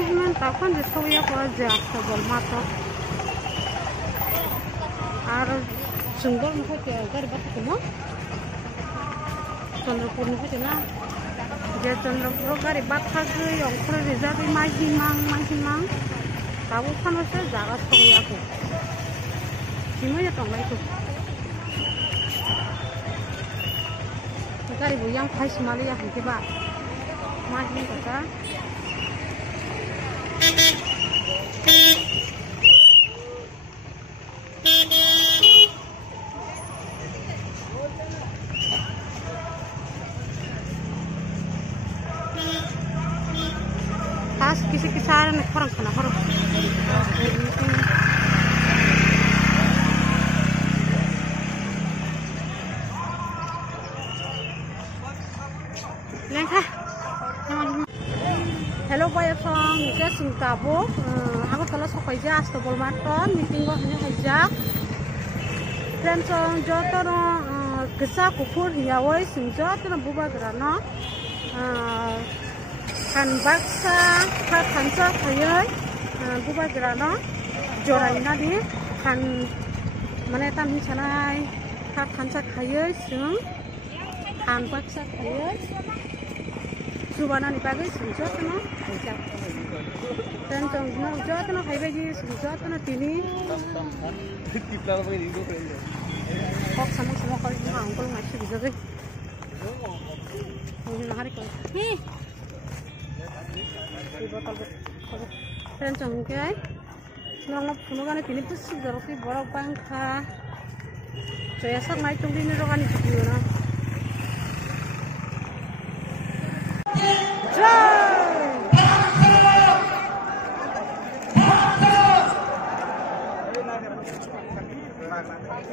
Himang takkan di soya ko aja sebol mata. Ar sunggol muka ke agar bat kemo. Chandrapur muka cina. Je Chandrapur gari bat khage yang kore reza di himang. Tahu kan masa jaga soya ko. Gimana tong itu? Gari bu yang khas Malaysia hingga Mahing kata. Tas kisah-kisah orang kena orang. Lengkah. Hello boy song, ini singkabo. Aku telah sokai jas tebal maton, meeting gua hanya hajak. Dan song jodoh kesah kufur hiawai sing jodoh buba gerana. Kan baksa, kan kanca kayai, buba gerana. Joraina di kan manetan hisanai, kan kanca kayai sing kan baksa kayai. Subana ni pakai sujud na, dan jangkau sujud na kaya bagi sujud na tini. Kok sama kalau ini angkul masih bisa deh. Ini hari kau. Dan jangkai, selama penuh tini tu sudah rupi borok bangka. Saya sang naik tunggu ini rokan itu juga.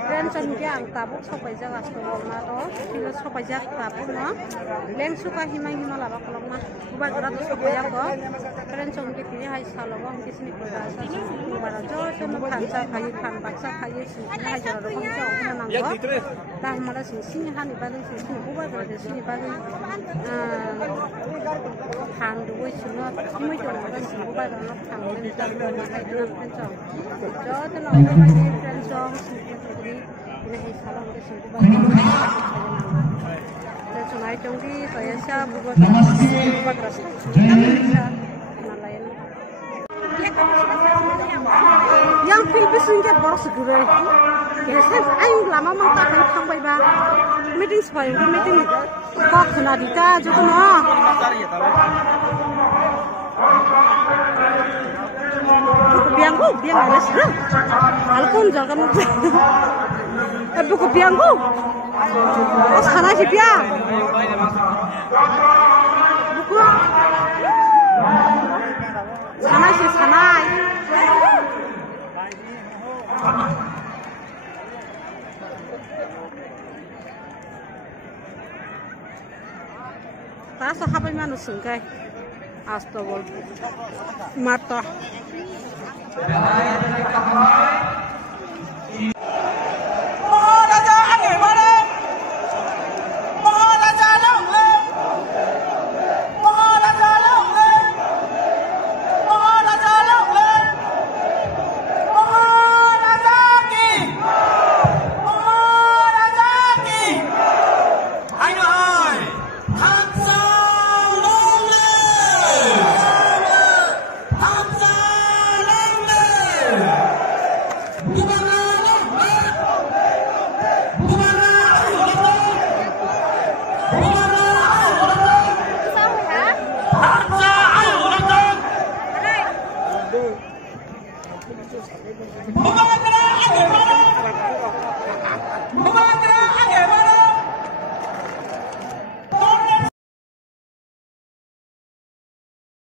Dan cenderung tabuk sopai jaga stol na to, kilo sopai jaga tabuk na, leng suka himang laba kolong na, ubah gerak sopai jaga, dan cenderung kini hai salawah kisni perasa, ubah jauh cuma kanca kayu kan baksa kayu sini hai jarak rokok jauh na nanggo, dah malah sini hani bagai sini ubah gerak sini bagai kan dua cuma cuma jauh bagai sini ubah gerak kan dan jalan makai dengan kencang, jauh tu na ubah bagai kencang sini. Ini salah untuk sembuh. Dan cuma itu saya siap buat rasa. Yang pilih sehingga baru segera. Ya saya aing lama mengatakan sampai bah. Meeting supaya meeting kok kena dika juga no. Biang ada serang. Alpun jangan buku biangku. Oh, sana sih biang. Buku. Sana sih sana. Tak sahabat mana sungkai. Astagfirullah. Mata. Bukan